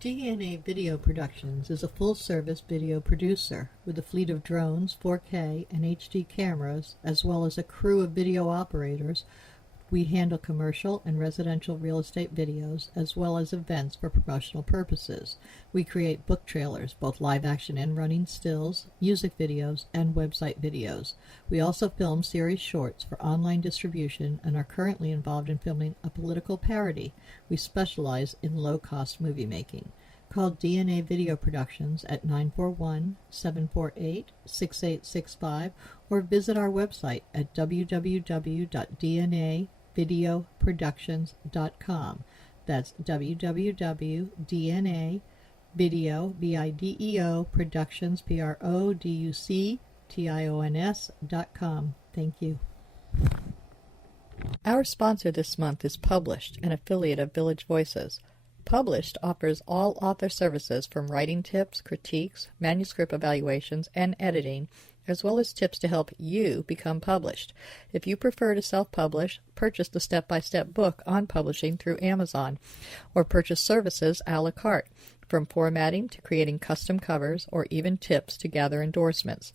DNA Video Productions is a full-service video producer with a fleet of drones, 4K, and HD cameras, as well as a crew of video operators. We handle commercial and residential real estate videos, as well as events for promotional purposes. We create book trailers, both live-action and running stills, music videos, and website videos. We also film series shorts for online distribution and are currently involved in filming a political parody. We specialize in low-cost movie making. Call DNA Video Productions at 941-748-6865 or visit our website at www.dnavideoproductions.com. That's www.dnavideoproductions.com. Thank you. Our sponsor this month is Published, an affiliate of Village Voices. Published offers all author services from writing tips, critiques, manuscript evaluations, and editing, as well as tips to help you become published. If you prefer to self-publish, purchase the step-by-step book on publishing through Amazon, or purchase services a la carte, from formatting to creating custom covers, or even tips to gather endorsements.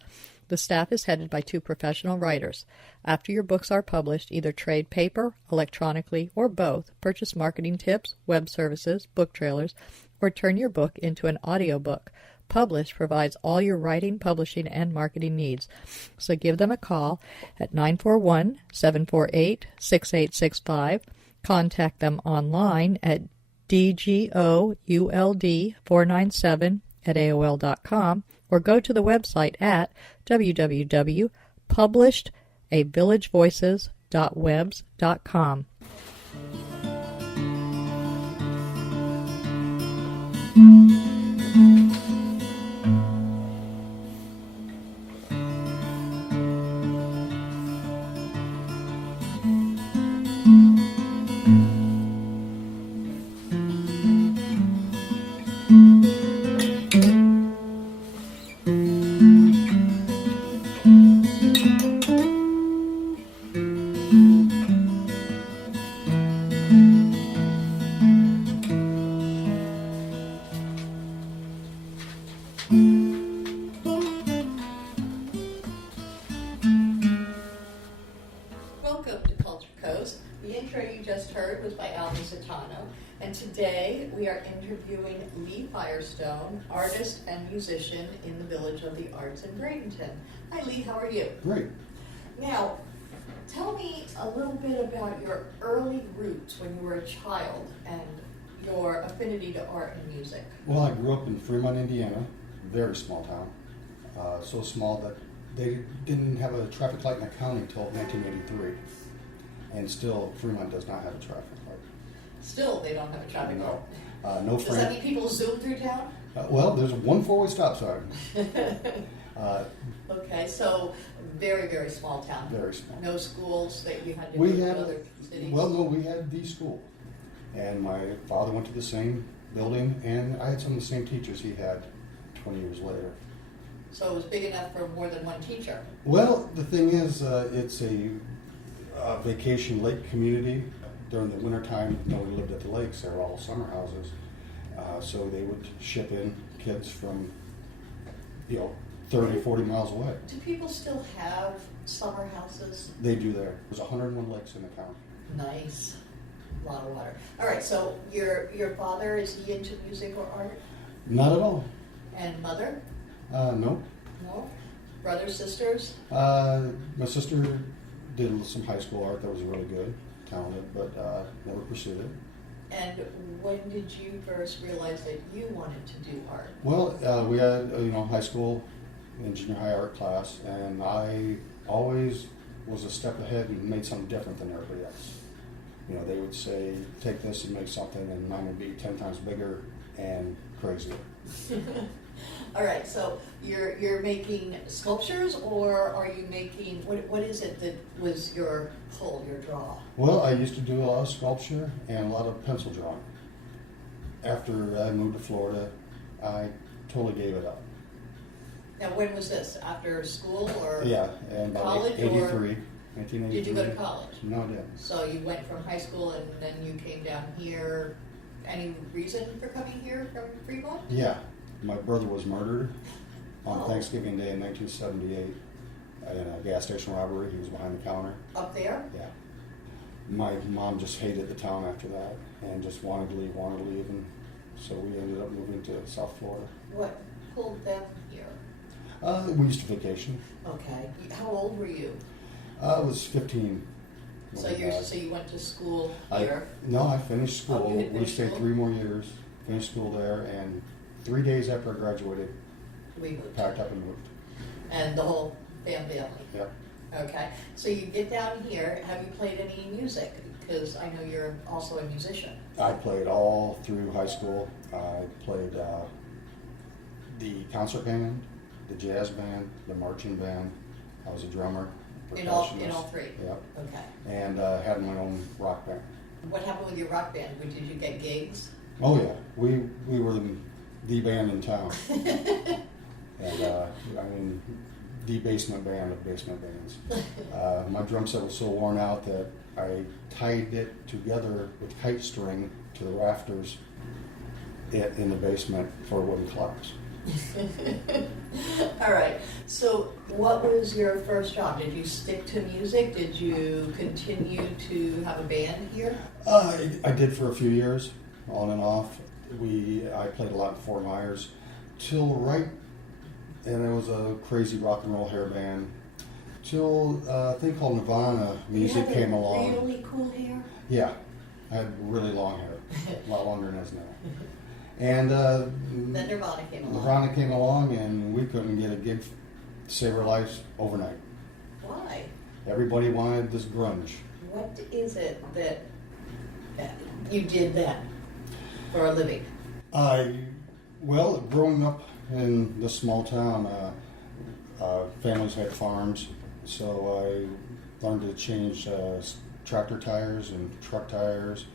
The staff is headed by 2 professional writers. After your books are published, either trade paper, electronically, or both, purchase marketing tips, web services, book trailers, or turn your book into an audiobook. Publish provides all your writing, publishing, and marketing needs. So give them a call at 941-748-6865. Contact them online at dgould497@aol.com or go to the website at www.publishedavillagevoices.webs.com. And today we are interviewing Lee Firestone, artist and musician in the Village of the Arts in Bradenton. Hi Lee, how are you? Great. Now, tell me a little bit about your early roots when you were a child and your affinity to art and music. Well, I grew up in Fremont, Indiana, very small town. So small that they didn't have a traffic light in the county until 1983. And still, Fremont does not have a traffic light. Still, they don't have a traffic light. No. Does that mean people zoom through town? Well, there's one 4-way stop sign. Okay, so very, very small town. Very small. No schools that you had to go to other cities? Well, no, we had the school. And my father went to the same building, and I had some of the same teachers he had 20 years later. So it was big enough for more than one teacher? Well, the thing is, it's a vacation lake community. During the wintertime, we lived at the lakes. They were all summer houses. So they would ship in kids from, 30, 40 miles away. Do people still have summer houses? They do there. There's 101 lakes in the county. Nice. A lot of water. All right, so your father, is he into music or art? Not at all. And mother? No. No? Brothers, sisters? My sister did some high school art that was really good. Talented, but never pursued it. And when did you first realize that you wanted to do art? Well, we had high school and junior high art class, and I always was a step ahead and made something different than everybody else. They would say, take this and make something, and mine would be 10 times bigger and crazier. All right, so you're making sculptures, or are you making, what is it that was your pull, your draw? Well, I used to do a lot of sculpture and a lot of pencil drawing. After I moved to Florida, I totally gave it up. Now, when was this? After school or yeah, and college? 1983. Did you go to college? No, I didn't. So you went from high school and then you came down here any reason for coming here from Fremont? Yeah, my brother was murdered on Oh. Thanksgiving Day in 1978 in a gas station robbery. He was behind the counter. Up there? Yeah. My mom just hated the town after that and just wanted to leave, and so we ended up moving to South Florida. What pulled them here? We used to vacation. Okay. How old were you? I was 15. So when we died. you went to school I here? finished school. Oh, you had We finished stayed school? 3 more years, finished school there, and 3 days after I graduated, We moved. packed up and moved. And the whole family? Yep. Okay. So you get down here. Have you played any music? Because I know you're also a musician. I played all through high school. I played the concert band, the jazz band, the marching band. I was a drummer, In all percussionist. three? Yep. Okay. And had my own rock band. What happened with your rock band? Did you get gigs? Oh yeah, we were the band in town. And I mean, the basement band of basement bands. My drum set was so worn out that I tied it together with kite string to the rafters in the basement for wooden claps. All right. So, what was your first job? Did you stick to music? Did you continue to have a band here? I did for a few years, on and off. I played a lot in Fort Myers, and it was a crazy rock and roll hair band, till a thing called Nirvana music came along. Really cool hair. Yeah, I had really long hair, a lot longer than it is now. And Then Nirvana came along. Nirvana came along, and we couldn't get a gig to save our lives overnight. Why? Everybody wanted this grunge. What is it that you did then for a living? Well, growing up in this small town, families had farms, so I learned to change tractor tires and truck tires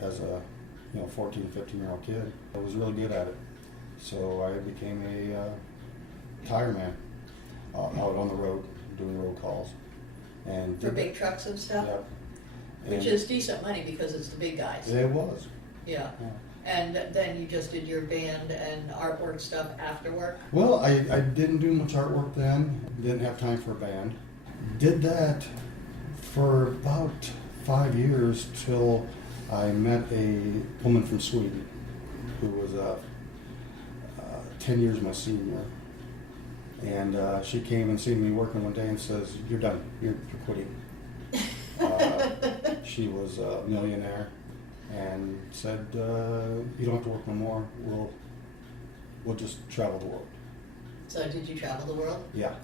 as a 14, 15-year-old kid. I was really good at it, so I became a tire man out on the road doing road calls. And For big trucks and stuff? Yeah. Which is decent money because it's the big guys. It was. Yeah. Yeah. And then you just did your band and artwork stuff after work? Well, I didn't do much artwork then. Didn't have time for a band. Did that for about 5 years till I met a woman from Sweden who was 10 years my senior. And she came and seen me working one day and says, "You're done. You're quitting." She was a millionaire and said, "You don't have to work no more. We'll just travel the world." So did you travel the world? Yeah.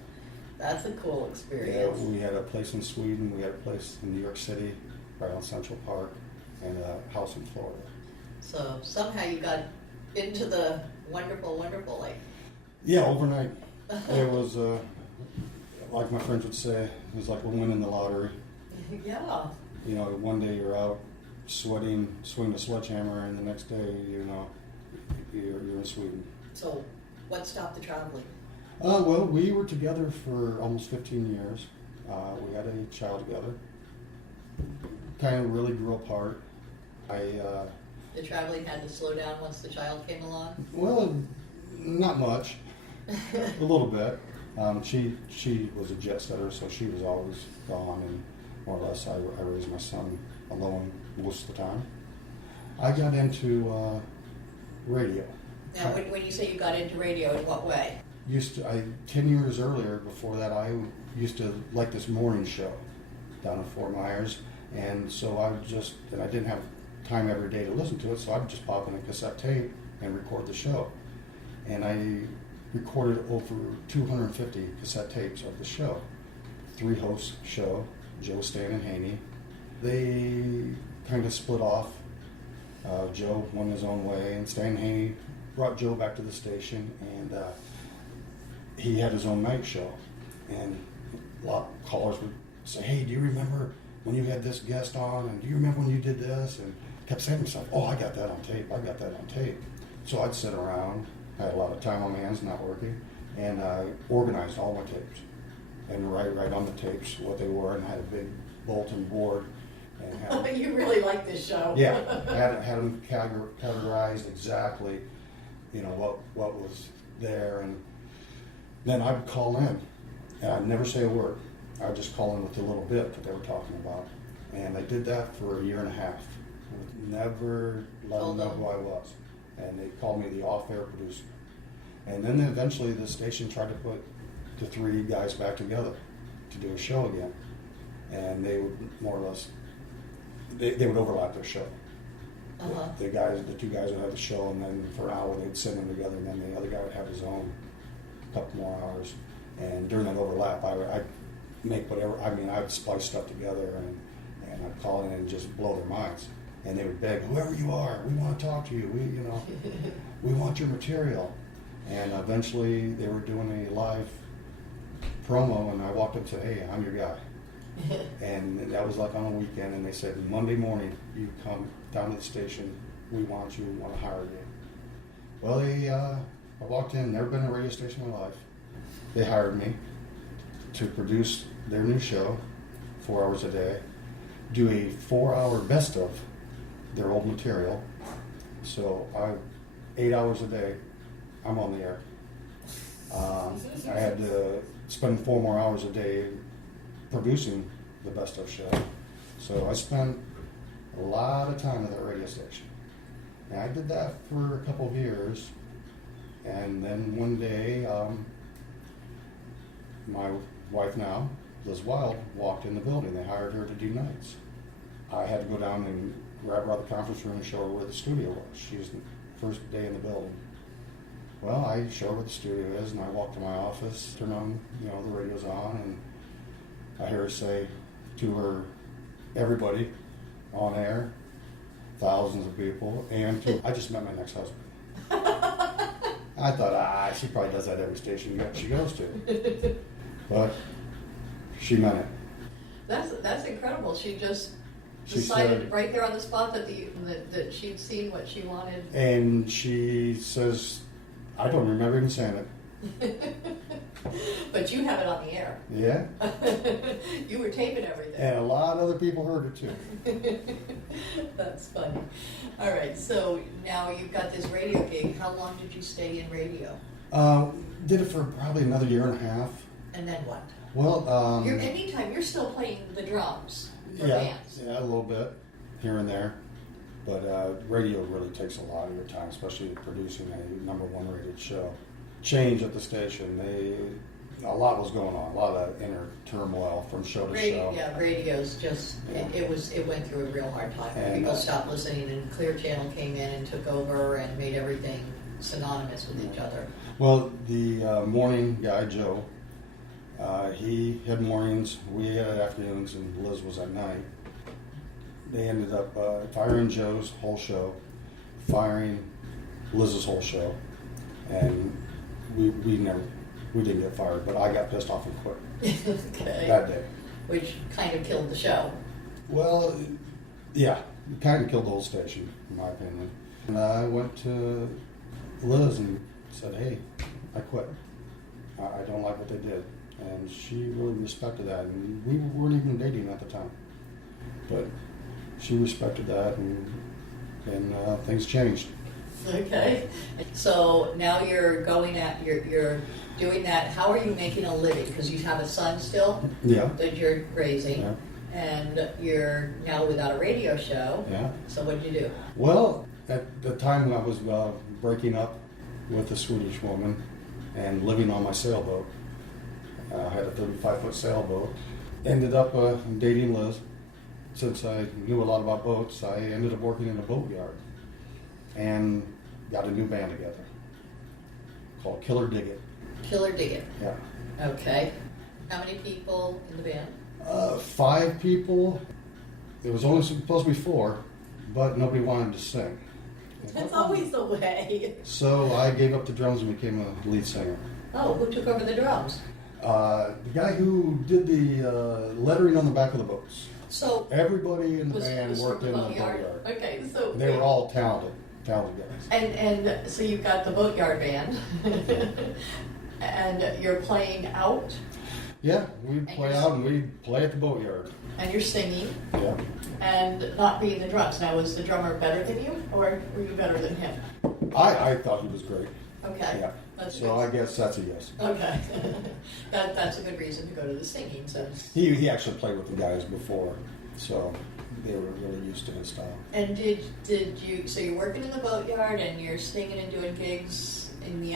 That's a cool Yeah, experience. we had a place in Sweden, we had a place in New York City, right on Central Park, and a house in Florida. So somehow you got into the wonderful, wonderful life. Yeah, overnight. It was, like my friends would say, it was like winning the lottery. Yeah. One day you're out sweating, swinging a sledgehammer, and the next day, you're in Sweden. So what stopped the traveling? Well, we were together for almost 15 years. We had a child together. Kind of really grew apart. The traveling had to slow down once the child came along? Well, not much. A little bit. She was a jet setter, so she was always gone, and more or less I raised my son alone most of the time. I got into radio. Now, when you say you got into radio, in what way? 10 years earlier, before that, I used to like this morning show down in Fort Myers, and so I didn't have time every day to listen to it, so I would just pop in a cassette tape and record the show. And I recorded over 250 cassette tapes of the show. 3-host show, Joe, Stan, and Haney. They kind of split off. Joe went his own way, and Stan Haney brought Joe back to the station, and he had his own night show. And a lot of callers would say, "Hey, do you remember when you had this guest on? And do you remember when you did this?" And kept saying to himself, "Oh, I got that on tape. I got that on tape." So I'd sit around. I had a lot of time on my hands, not working, and I organized all my tapes and write on the tapes what they were, and I had a big bulletin board, and had, You really like this show. yeah, had them categorized exactly, what was there, and then I would call in, and I'd never say a word. I would just call in with the little bit that they were talking about, and I did that for a year and a half. I would never let them know who I was, and they called me the off-air producer. And then eventually the station tried to put the three guys back together to do a show again, and they would more or less they would overlap their show. Uh-huh. The two guys would have the show, and then for an hour they'd send them together, and then the other guy would have his own couple more hours. And during that overlap, I'd make whatever. I mean, I'd splice stuff together, and I'd call in and just blow their minds. And they would beg, whoever you are, we want to talk to you. We want your material. And eventually, they were doing a live promo, and I walked up and said, "Hey, I'm your guy." And that was like on a weekend, and they said, "Monday morning, you come down to the station. We want you. We want to hire you." Well, I walked in. Never been in a radio station in my life. They hired me to produce their new show, 4 hours a day, do a 4-hour best of their old material. So 8 hours a day, I'm on the air. I had to spend 4 more hours a day producing the best of show. So I spent a lot of time at that radio station. And I did that for a couple of years. And then one day, my wife now, Liz Wild, walked in the building. They hired her to do nights. I had to go down and grab her out of the conference room and show her where the studio was. She was the first day in the building. Well, I showed her where the studio is, and I walked to my office, turned on, the radio's on, and I hear her say to her, everybody on air, thousands of people, and I just met my next husband. I thought, she probably does that every station she goes to. But she meant it. That's incredible. She just decided said, right there on the spot that she'd seen what she wanted. And she says, I don't remember even saying it. But you have it on the air. Yeah. You were taping everything. And a lot of other people heard it too. That's funny. All right, so now you've got this radio gig. How long did you stay in radio? Did it for probably another year and a half. And then what? Well, in the meantime, you're still playing the drums for yeah, bands. Yeah, a little bit here and there. But radio really takes a lot of your time, especially producing a #1 rated show. Change at the station. A lot was going on, a lot of inner turmoil from show to show. Yeah, radio's just, it went through a real hard time. And, people stopped listening, and Clear Channel came in and took over and made everything synonymous with each other. Well, the morning guy, Joe, he had mornings, we had afternoons, and Liz was at night. They ended up firing Joe's whole show, firing Liz's whole show, and we didn't get fired, but I got pissed off and quit. Okay. That day. Which kind of killed the show. Well, yeah, it kind of killed the whole station, in my opinion. And I went to Liz and said, hey, I quit. I don't like what they did. And she really respected that. And we weren't even dating at the time. But she respected that, and things changed. Okay. So now you're you're doing that. How are you making a living? Because you have a son still that you're raising. Yeah. And you're now without a radio show. Yeah. So what did you do? Well, at the time I was breaking up with a Swedish woman and living on my sailboat. I had a 35-foot sailboat. Ended up dating Liz. Since I knew a lot about boats, I ended up working in a boatyard and got a new band together called Killer Dig It. Killer Dig It. Yeah. Okay. How many people in the band? 5 people. It was only supposed to be 4, but nobody wanted to sing. That's always the way. So I gave up the drums and became a lead singer. Oh, who took over the drums? The guy who did the lettering on the back of the boats. So everybody in the band worked in the boatyard. Okay, so they were all talented guys. And so you've got the boatyard band, and you're playing out. Yeah, we'd play out and we'd play at the boatyard. And you're singing. Yeah. And not being the drums. Now, was the drummer better than you, or were you better than him? I thought he was great. Okay. Yeah. That's So I guess that's a yes. Okay. That's a good reason to go to the singing. So. He actually played with the guys before, so they were really used to his style. And did you? So you're working in the boatyard and you're singing and doing gigs in the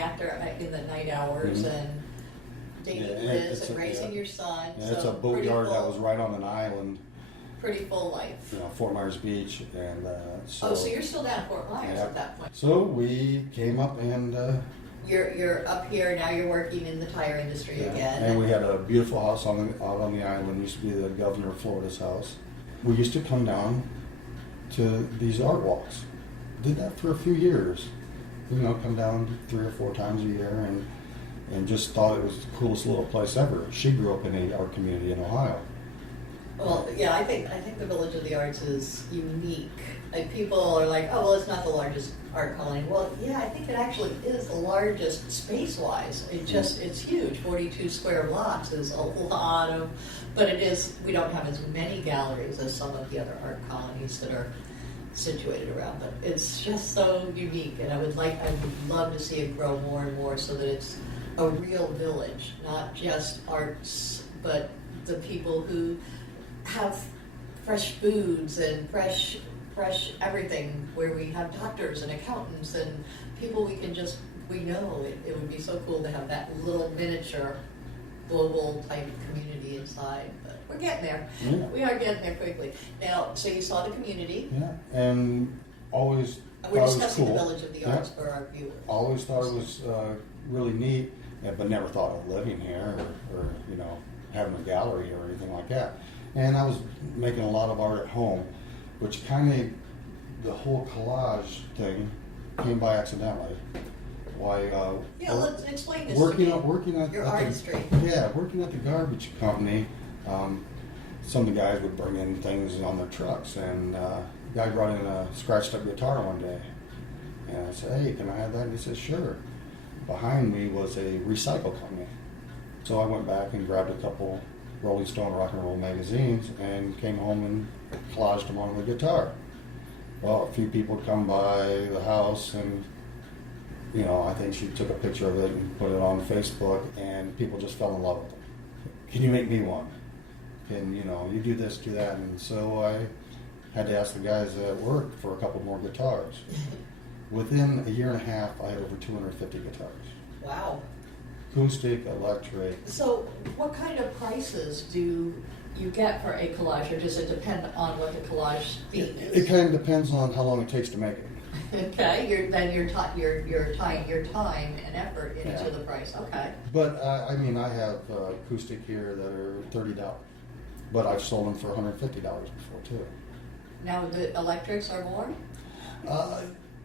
night hours and dating Liz and raising your son. Yeah, so it's a boatyard that was right on an island. Pretty full life. Fort Myers Beach, and so you're still down at Fort Myers at that point. So we came up and you're up here now. You're working in the tire industry again. And we had a beautiful house out on the island. It used to be the governor of Florida's house. We used to come down to these art walks. Did that for a few years. Come down 3 or 4 times a year and just thought it was the coolest little place ever. She grew up in an art community in Ohio. Well, yeah, I think the Village of the Arts is unique. Like, people are like, oh, well, it's not the largest art colony. Well, yeah, I think it actually is the largest space-wise. It's huge. 42 square blocks is a lot of, but we don't have as many galleries as some of the other art colonies that are situated around. But it's just so unique, and I would love to see it grow more and more so that it's a real village, not just arts, but the people who have fresh foods and fresh everything, where we have doctors and accountants and people we know. It would be so cool to have that little miniature global type community inside, but we're getting there. Yeah. We are getting there quickly. Now, so you saw the community. Yeah, and always we're discussing the Village of the Arts for our viewers. Always thought it was really neat, but never thought of living here or having a gallery or anything like that. And I was making a lot of art at home, which the whole collage thing came by accidentally. Let's explain this. Working at your artistry. Working at the garbage company, some of the guys would bring in things on their trucks, and a guy brought in a scratched up guitar one day, and I said, "Hey, can I have that?" And he said, "Sure." Behind me was a recycle company, so I went back and grabbed a couple Rolling Stone rock and roll magazines and came home and collaged them on the guitar. Well, a few people come by the house and I think she took a picture of it and put it on Facebook, and people just fell in love with it. Can you make me one? Can you do this, do that? And so I had to ask the guys at work for a couple more guitars. Within a year and a half, I had over 250 guitars. Wow. Acoustic, electric. So what kind of prices do you get for a collage, or does it depend on what the collage theme is? It kind of depends on how long it takes to make it. Okay, you're tying your time and effort into the price. Okay. But I have acoustic here that are $30, but I've sold them for $150 before too. Now the electrics are more.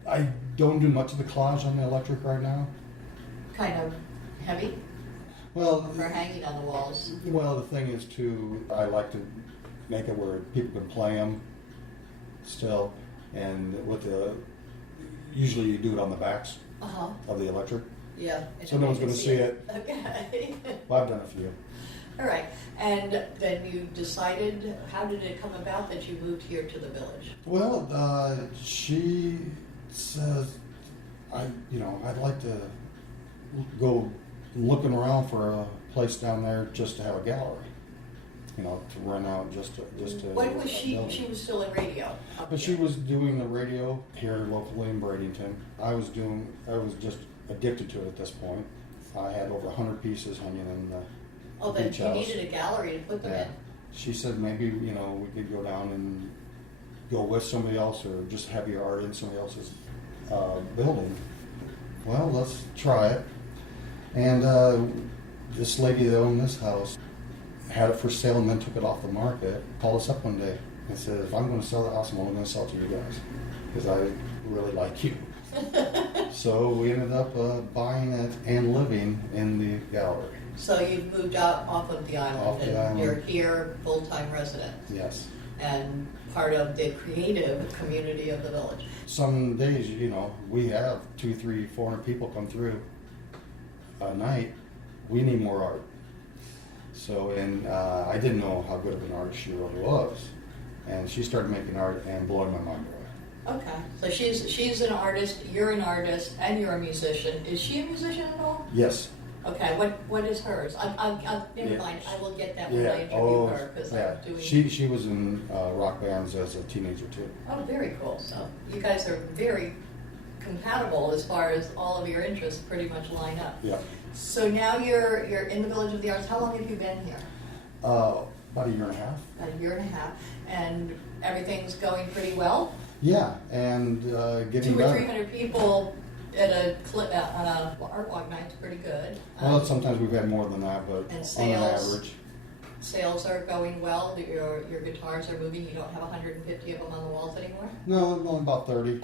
I don't do much of the collage on the electric right now. Kind of heavy. Well, for hanging on the walls. Well, the thing is too, I like to make it where people can play them still, and usually you do it on the backs of the electric. Yeah. So no one's going to see it. Okay. Well, I've done a few. All right. And then you decided, how did it come about that you moved here to the village? Well, she says, I'd like to go looking around for a place down there just to have a gallery. To rent out just to. When was she? She was still in radio. But she was doing the radio here locally in Bradenton. I was just addicted to it at this point. I had over 100 pieces hanging in the beach house. You needed a gallery to put them in. She said maybe we could go down and go with somebody else or just have your art in somebody else's building. Well, let's try it. And this lady that owned this house had it for sale and then took it off the market. Called us up one day and said, if I'm going to sell the house, I'm only going to sell it to you guys because I really like you. So we ended up buying it and living in the gallery. So you've moved out off of the island, you're here full-time resident. Yes. And part of the creative community of the village. Some days, we have 200, 300, 400 people come through a night. We need more art. So, and I didn't know how good of an artist she really was. And she started making art and blowing my mind away. Okay, so she's an artist, you're an artist, and you're a musician. Is she a musician at all? Yes. Okay, what is hers? Never mind, I will get that when I interview Oh, her, because yeah. I'm doing... She was in rock bands as a teenager too. Oh, very cool. So you guys are very compatible as far as all of your interests pretty much line up. Yeah. So now you're in the Village of the Arts. How long have you been here? About a year and a half. About a year and a half. And everything's going pretty well? Yeah, and getting 200 or better. 300 people at on a art walk night's pretty good. Well, sometimes we've had more than that, but And on sales? average. Sales are going well. Your guitars are moving. You don't have 150 of them on the walls anymore? No, only about 30.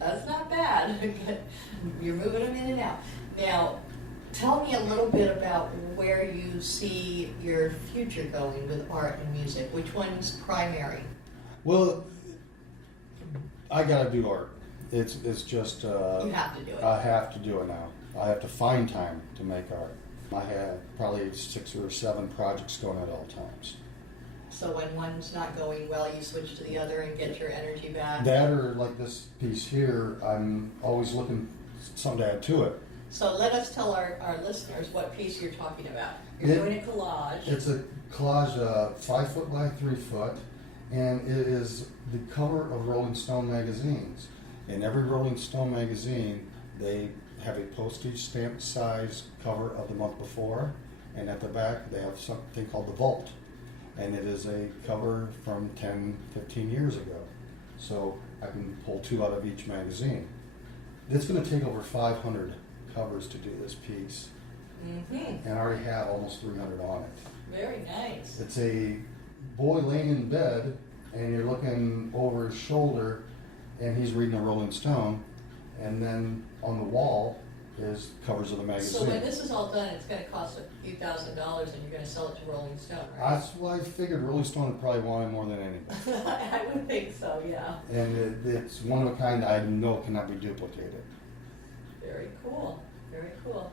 That's not bad. You're moving them in and out. Now, tell me a little bit about where you see your future going with art and music. Which one's primary? Well, I gotta do art. It's just. You have to do it. I have to do it now. I have to find time to make art. I have probably 6 or 7 projects going at all times. So when one's not going well, you switch to the other and get your energy back? That or like this piece here, I'm always looking something to add to it. So let us tell our listeners what piece you're talking about. You're doing a collage. It's a collage, 5 foot by 3 foot, and it is the cover of Rolling Stone magazines. In every Rolling Stone magazine, they have a postage stamp size cover of the month before, and at the back they have something called the Vault, and it is a cover from 10, 15 years ago. So I can pull 2 out of each magazine. It's going to take over 500 covers to do this piece, and I already have almost 300 on it. Very nice. It's a boy laying in bed, and you're looking over his shoulder, and he's reading a Rolling Stone, and then on the wall is covers of the magazine. So when this is all done, it's going to cost a few $1,000s, and you're going to sell it to Rolling Stone, right? That's why I figured Rolling Stone would probably want it more than anybody. I would think so, yeah. And it's one of a kind I know cannot be duplicated. Very cool. Very cool.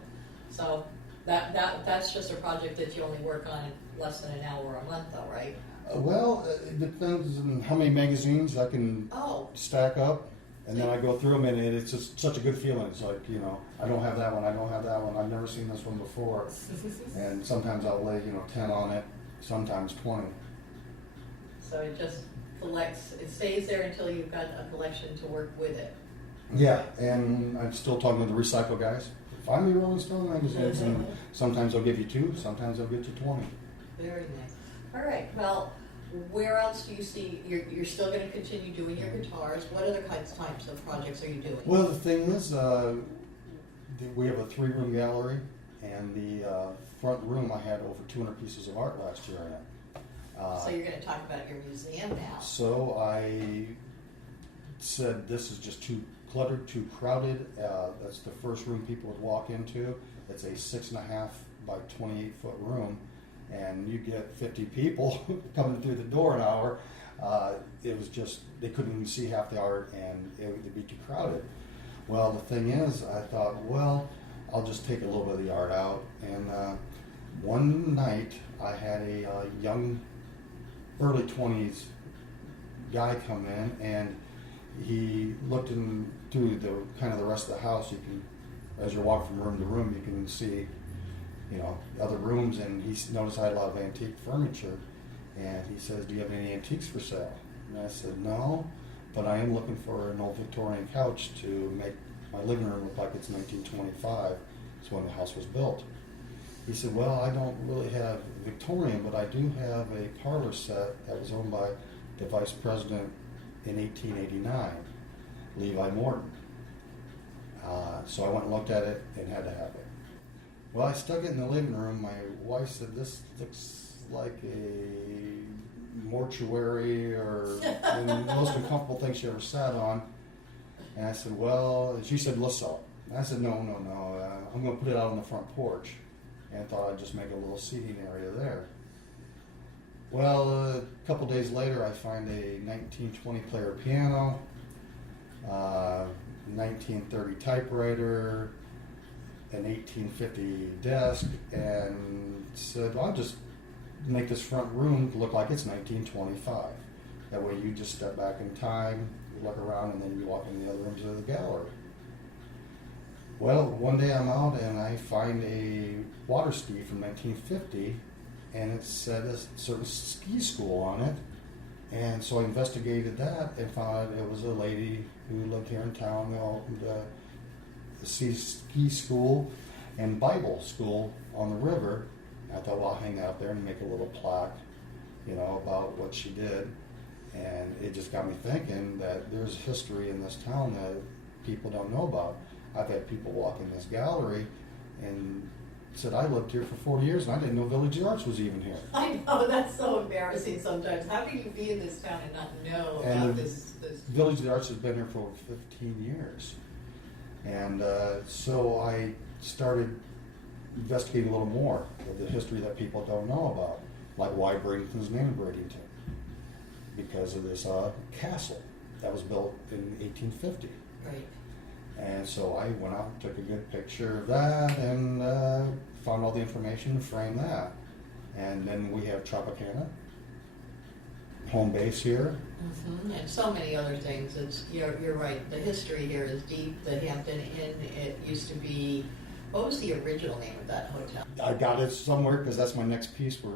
So that's just a project that you only work on less than an hour a month, though, right? Well, it depends on how many magazines I can stack up. And then I go through them, and it's just such a good feeling. It's like, I don't have that one, I don't have that one, I've never seen this one before. And sometimes I'll lay, 10 on it, sometimes 20. So it just collects, it stays there until you've got a collection to work with it. Yeah, and I'm still talking to the recycle guys. Find me Rolling Stone magazines, and sometimes they'll give you 2, sometimes they'll get you 20. Very nice. All right, well, where else do you see, you're still going to continue doing your guitars. What other types of projects are you doing? Well, the thing is, we have a 3-room gallery, and the front room I had over 200 pieces of art last year in it. So you're going to talk about your museum now. So I said this is just too cluttered, too crowded. That's the first room people would walk into. It's a 6.5 by 28 foot room, and you get 50 people coming through the door an hour. It was just, they couldn't even see half the art, and it would be too crowded. Well, the thing is, I thought, well, I'll just take a little bit of the art out. And one night I had a young, early 20s guy come in, and he looked through the kind of the rest of the house. You can, as you're walking from room to room, you can see, other rooms, and he noticed I had a lot of antique furniture, and he says, "Do you have any antiques for sale?" And I said, "No, but I am looking for an old Victorian couch to make my living room look like it's 1925. It's when the house was built." He said, "Well, I don't really have Victorian, but I do have a parlor set that was owned by the vice president in 1889, Levi Morton." So I went and looked at it and had to have it. Well, I stuck it in the living room. My wife said, "This looks like a mortuary or the most uncomfortable thing she ever sat on." And I said, "Well," and she said, "Let's sell it." And I said, No, I'm going to put it out on the front porch." And I thought I'd just make a little seating area there. Well, a couple days later, I find a 1920 player piano, 1930 typewriter, an 1850 desk and said, well, I'll just make this front room look like it's 1925. That way you just step back in time, you look around, and then you walk in the other rooms of the gallery. Well, one day I'm out and I find a water ski from 1950, and it said a certain ski school on it. And so I investigated that and found it was a lady who lived here in town that opened the ski school and Bible school on the river. I thought, well, I'll hang that up there and make a little plaque, about what she did. And it just got me thinking that there's history in this town that people don't know about. I've had people walk in this gallery and said, I lived here for 40 years and I didn't know Village of the Arts was even here. I know, that's so embarrassing sometimes. How can you be in this town and not know about this? Village of the Arts has been here for over 15 years. And so I started investigating a little more of the history that people don't know about, like why Bradenton's named Bradenton. Because of this castle that was built in 1850. Right. And so I went out and took a good picture of that and found all the information to frame that. And then we have Tropicana, home base here. Mm-hmm. And so many other things. You're right. The history here is deep. The Hampton Inn, it used to be, what was the original name of that hotel? I got it somewhere because that's my next piece we're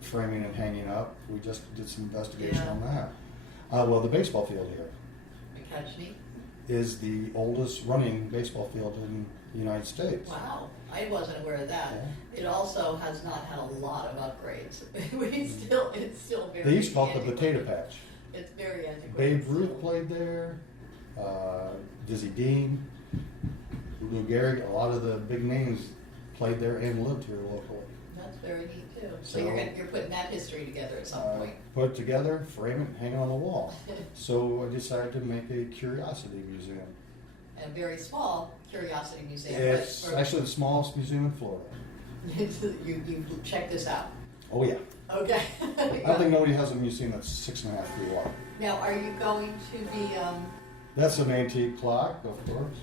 framing and hanging up. We just did some investigation on that. Well, the baseball field here McCatchney is the oldest running baseball field in the United States. Wow, I wasn't aware of that. Yeah. It also has not had a lot of upgrades. It's still very. They used to call it the antiquated. Potato Patch. It's very antiquated. Babe Ruth played there. Dizzy Dean, Lou Gehrig, a lot of the big names played there and lived here locally. That's very neat too. So So, you're putting that history together at some point. Put it together, frame it, hang it on the wall. So I decided to make a curiosity museum. And a very small curiosity museum. It's actually the smallest museum in Florida. you check this out. Oh yeah. Okay. I don't think nobody has a museum that's 6.5 feet wide. Now, are you going to be? That's an antique clock, of course.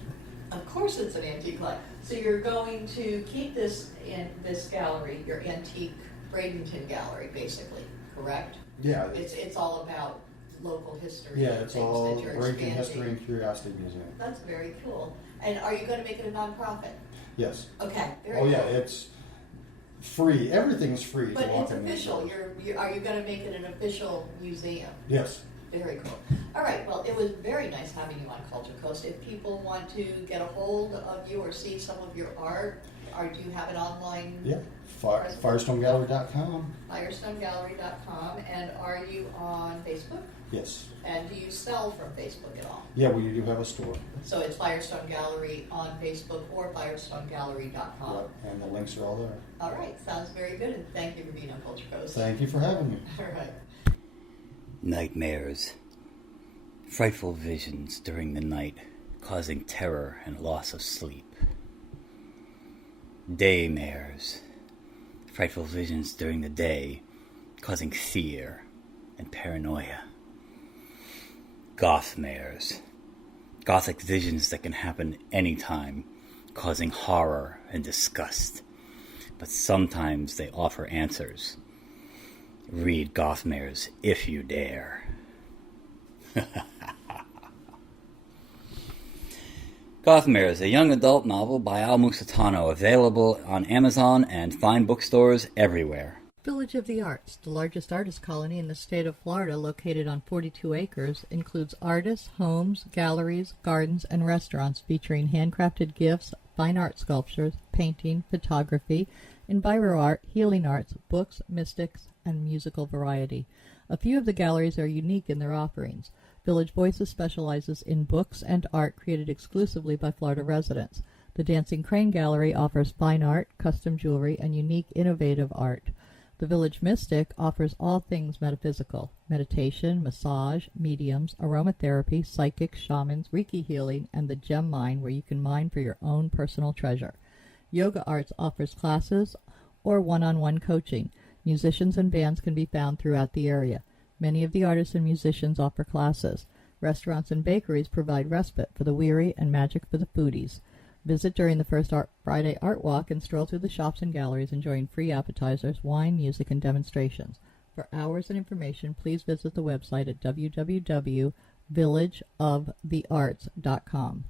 Of course, it's an antique clock. So you're going to keep this in this gallery, your antique Bradenton gallery, basically, correct? Yeah. It's all about local history. Yeah, and it's things all that you're Bradenton expanding. History and Curiosity Museum. That's very cool. And are you going to make it a nonprofit? Yes. Okay. Very Oh yeah, cool. it's free. Everything's free. But to walk it's in these official. doors. Are you going to make it an official museum? Yes. Very cool. All right. Well, it was very nice having you on Culture Coast. If people want to get a hold of you or see some of your art, do you have an online? Yeah. Firestonegallery.com. Firestonegallery.com. And are you on Facebook? Yes. And do you sell from Facebook at all? Yeah, we do have a store. So it's Firestone Gallery on Facebook or firestonegallery.com. Yep, and the links are all there. All right. Sounds very good. And thank you for being on Culture Coast. Thank you for having me. All right. Nightmares. Frightful visions during the night, causing terror and loss of sleep. Daymares. Frightful visions during the day, causing fear and paranoia. Gothmares. Gothic visions that can happen anytime, causing horror and disgust. But sometimes they offer answers. Read Gothmares if you dare. Gothmares, a young adult novel by Al Musitano, available on Amazon and fine bookstores everywhere. Village of the Arts, the largest artist colony in the state of Florida, located on 42 acres, includes artists, homes, galleries, gardens, and restaurants featuring handcrafted gifts, fine art sculptures, painting, photography, enviro art, healing arts, books, mystics, and musical variety. A few of the galleries are unique in their offerings. Village Voices specializes in books and art created exclusively by Florida residents. The Dancing Crane Gallery offers fine art, custom jewelry, and unique, innovative art. The Village Mystic offers all things metaphysical: meditation, massage, mediums, aromatherapy, psychics, shamans, Reiki healing, and the gem mine, where you can mine for your own personal treasure. Yoga Arts offers classes or one-on-one coaching. Musicians and bands can be found throughout the area. Many of the artists and musicians offer classes. Restaurants and bakeries provide respite for the weary and magic for the foodies. Visit during the first Friday Art Walk and stroll through the shops and galleries enjoying free appetizers, wine, music, and demonstrations. For hours and information, please visit the website at www.villageofthearts.com.